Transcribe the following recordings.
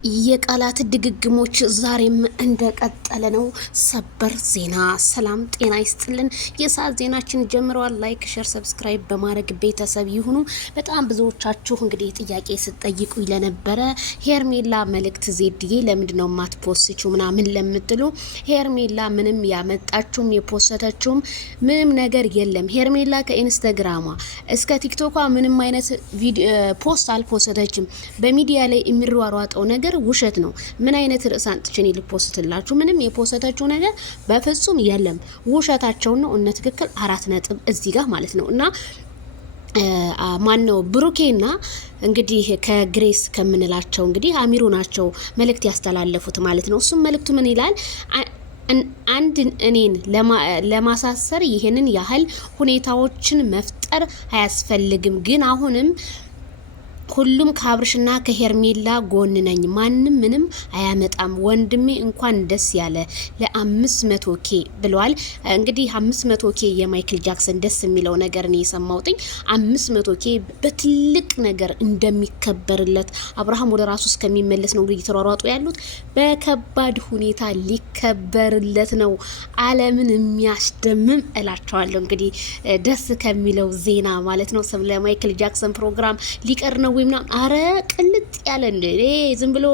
የቃላት ድግግሞች ዛሬም እንደቀጠለ ነው። ሰበር ዜና። ሰላም ጤና ይስጥልን። የሰዓት ዜናችን ጀምረዋል። ላይክ፣ ሼር፣ ሰብስክራይብ በማድረግ ቤተሰብ ይሁኑ። በጣም ብዙዎቻችሁ እንግዲህ ጥያቄ ስትጠይቁ ለነበረ ሄርሜላ መልእክት ዜድዬ ለምንድነው ማትፖስቹ ምናምን ለምትሉ ሄርሜላ ምንም ያመጣችሁም የፖስተችውም ምንም ነገር የለም። ሄርሜላ ከኢንስታግራሟ እስከ ቲክቶኳ ምንም አይነት ፖስት አልፖስተችም። በሚዲያ ላይ የሚሯሯጠው ነገር ውሸት ነው። ምን አይነት ርዕስ አንጥቼ ልፖስትላችሁ? ምንም የፖስተችው ነገር በፍጹም የለም። ውሸታቸው ነው። እነ ትክክል 4 ነጥብ እዚህ ጋር ማለት ነው። እና ማን ነው ብሩኬና እንግዲህ ከግሬስ ከምንላቸው እንግዲህ አሚሮ ናቸው መልእክት ያስተላለፉት ማለት ነው። እሱም መልእክቱ ምን ይላል? አንድ እኔን ለማሳሰር ይሄንን ያህል ሁኔታዎችን መፍጠር አያስፈልግም። ግን አሁንም ሁሉም ከአብርሽና ከሄርሜላ ጎን ነኝ። ማንም ምንም አያመጣም። ወንድሜ እንኳን ደስ ያለ ለ500K ብለዋል። እንግዲህ 500K የማይክል ጃክሰን ደስ የሚለው ነገር ነው የሰማውጥኝ 500K በትልቅ ነገር እንደሚከበርለት አብርሃም ወደ ራሱ እስከሚመለስ ነው እንግዲህ ተሯሯጡ ያሉት። በከባድ ሁኔታ ሊከበርለት ነው። ዓለምን የሚያስደምም እላቸዋለሁ። እንግዲህ ደስ ከሚለው ዜና ማለት ነው። ስለ ማይክል ጃክሰን ፕሮግራም ሊቀር ነው ወይም አረ ቅልጥ ያለ እንደ ዝም ብሎ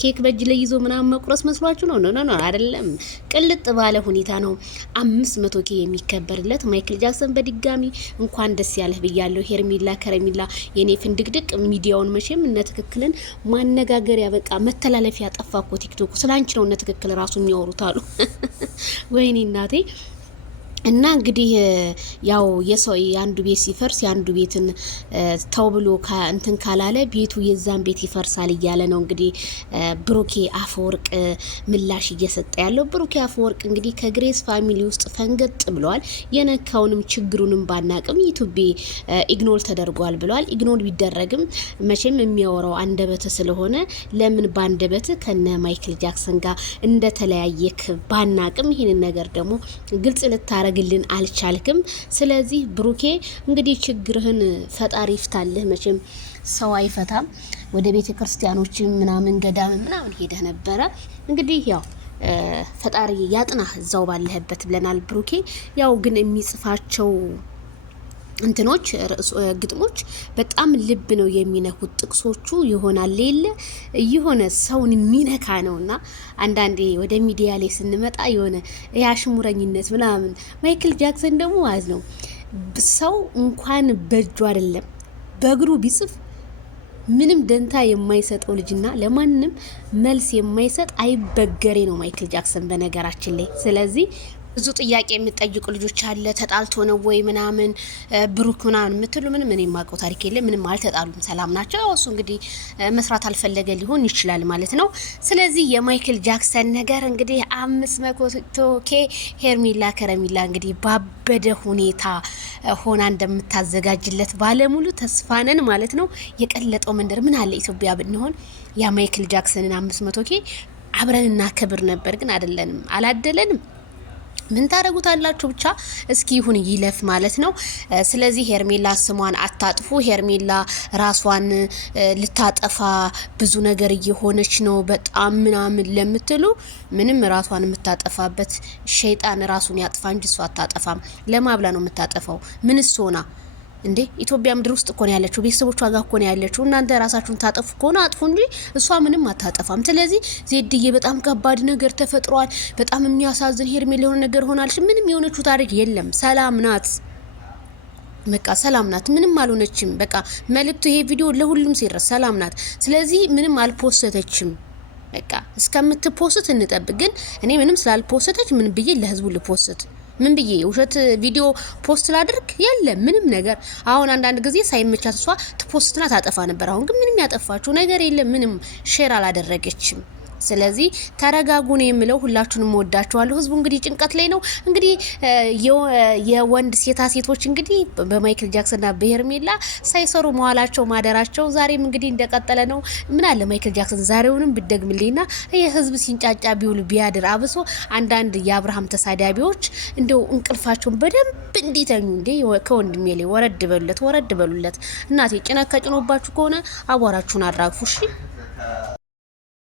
ኬክ በእጅ ላይ ይዞ ምናምን መቁረስ መስሏችሁ ነው? ኖ አይደለም። ቅልጥ ባለ ሁኔታ ነው 500K የሚከበርለት ማይክል ጃክሰን። በድጋሚ እንኳን ደስ ያለህ ብያለሁ። ሄርሜላ ከረሜላ የኔ ፍንድቅድቅ ሚዲያውን መቼም እነ ትክክልን ማነጋገሪያ በቃ መተላለፊያ ጠፋኮ ቲክቶክ ስላንቺ ነው እነ ትክክል ራሱ የሚያወሩት አሉ። ወይኔ እናቴ። እና እንግዲህ ያው የሰው ያንዱ ቤት ሲፈርስ ያንዱ ቤትን ተው ብሎ እንትን ካላለ ቤቱ የዛን ቤት ይፈርሳል እያለ ነው እንግዲህ ብሩኬ አፈወርቅ ምላሽ እየሰጠ ያለው። ብሩኬ አፈወርቅ እንግዲህ ከግሬስ ፋሚሊ ውስጥ ፈንገጥ ብለዋል። የነካውንም ችግሩንም ባናቅም ዩቲዩብ ኢግኖር ተደርጓል ብለዋል። ኢግኖር ቢደረግም መቼም የሚያወራው አንደበት ስለሆነ ለምን ባንደበት ከነ ማይክል ጃክሰን ጋር እንደተለያየክ ባናቅም ይሄንን ነገር ደግሞ ግልጽ ልታረ ግልን አልቻልክም። ስለዚህ ብሩኬ እንግዲህ ችግርህን ፈጣሪ ይፍታልህ። መቼም ሰው አይፈታም። ወደ ቤተ ክርስቲያኖች ምናምን ገዳም ምናምን ሄደህ ነበረ። እንግዲህ ያው ፈጣሪ ያጥናህ እዛው ባለህበት ብለናል። ብሩኬ ያው ግን የሚጽፋቸው እንትኖች ግጥሞች በጣም ልብ ነው የሚነኩት። ጥቅሶቹ ይሆናል የሆነ ሰውን የሚነካ ነውና አንዳንዴ ወደ ሚዲያ ላይ ስንመጣ የሆነ ያሽሙረኝነት ምናምን ማይክል ጃክሰን ደግሞ ማለት ነው ሰው እንኳን በእጁ አይደለም በእግሩ ቢጽፍ ምንም ደንታ የማይሰጠው ልጅና ለማንም መልስ የማይሰጥ አይበገሬ ነው ማይክል ጃክሰን በነገራችን ላይ። ስለዚህ ብዙ ጥያቄ የምትጠይቁ ልጆች አለ ተጣልቶ ነው ወይ ምናምን ብሩክ ምናምን የምትሉ ምንም እኔ የማውቀው ታሪክ የለም። ምንም አልተጣሉም፣ ሰላም ናቸው። እሱ እንግዲህ መስራት አልፈለገ ሊሆን ይችላል ማለት ነው። ስለዚህ የማይክል ጃክሰን ነገር እንግዲህ 500K ሄርሜላ ከረሜላ እንግዲህ ባበደ ሁኔታ ሆና እንደምታዘጋጅለት ባለሙሉ ተስፋ ነን ማለት ነው። የቀለጠው መንደር ምን አለ ኢትዮጵያ ብንሆን ያ ማይክል ጃክሰንን 500K አብረንና ክብር ነበር፣ ግን አይደለንም፣ አላደለንም። ምን ታረጉታላችሁ? ብቻ እስኪ ይሁን ይለፍ ማለት ነው። ስለዚህ ሄርሜላ ስሟን አታጥፉ። ሄርሜላ ራሷን ልታጠፋ ብዙ ነገር እየሆነች ነው በጣም ምናምን ለምትሉ ምንም ራሷን የምታጠፋበት ሸይጣን ራሱን ያጥፋ እንጂ እሷ አታጠፋም። ለማብላ ነው የምታጠፋው። ምንስ ሆና እንዴ? ኢትዮጵያ ምድር ውስጥ እኮ ነው ያለችው፣ ቤተሰቦቿ ጋር እኮ ነው ያለችው። እናንተ ራሳችሁን ታጠፉ ከሆነ አጥፉ እንጂ እሷ ምንም አታጠፋም። ስለዚህ ዜድዬ በጣም ከባድ ነገር ተፈጥሯል። በጣም የሚያሳዝን ሄርሜላ የሆነ ነገር ሆናለች። ምንም የሆነችው ታሪክ የለም። ሰላም ናት፣ በቃ ሰላም ናት። ምንም አልሆነችም። በቃ መልእክቱ ይሄ ቪዲዮ ለሁሉም ሲደርስ ሰላም ናት። ስለዚህ ምንም አልፖስተችም። በቃ እስከምትፖስት እንጠብቅ። ግን እኔ ምንም ስላልፖስተች ምን ብዬ ለህዝቡ ልፖስት? ምን ብዬ ውሸት ቪዲዮ ፖስት ላድርግ? የለም ምንም ነገር። አሁን አንዳንድ ጊዜ ሳይመቻት እሷ ትፖስትና ታጠፋ ነበር። አሁን ግን ምንም ያጠፋችው ነገር የለም። ምንም ሼር አላደረገችም። ስለዚህ ተረጋጉ ነው የምለው። ሁላችሁንም ወዳችኋለሁ። ህዝቡ እንግዲህ ጭንቀት ላይ ነው። እንግዲህ የወንድ ሴቶች እንግዲህ በማይክል ጃክሰንና በሄርሜላ ሳይሰሩ መዋላቸው ማደራቸው ዛሬም እንግዲህ እንደቀጠለ ነው። ምን አለ ማይክል ጃክሰን ዛሬውንም ብደግምልኝና የህዝብ ሲንጫጫ ቢውል ቢያድር። አብሶ አንዳንድ የአብርሃም ተሳዳቢዎች እንደው እንቅልፋቸውን በደንብ እንዲተኙ እንዴ ከወንድሜ ላይ ወረድ በሉለት። እናቴ ጭነካ ጭኖባችሁ ከሆነ አቧራችሁን አራግፉ እሺ።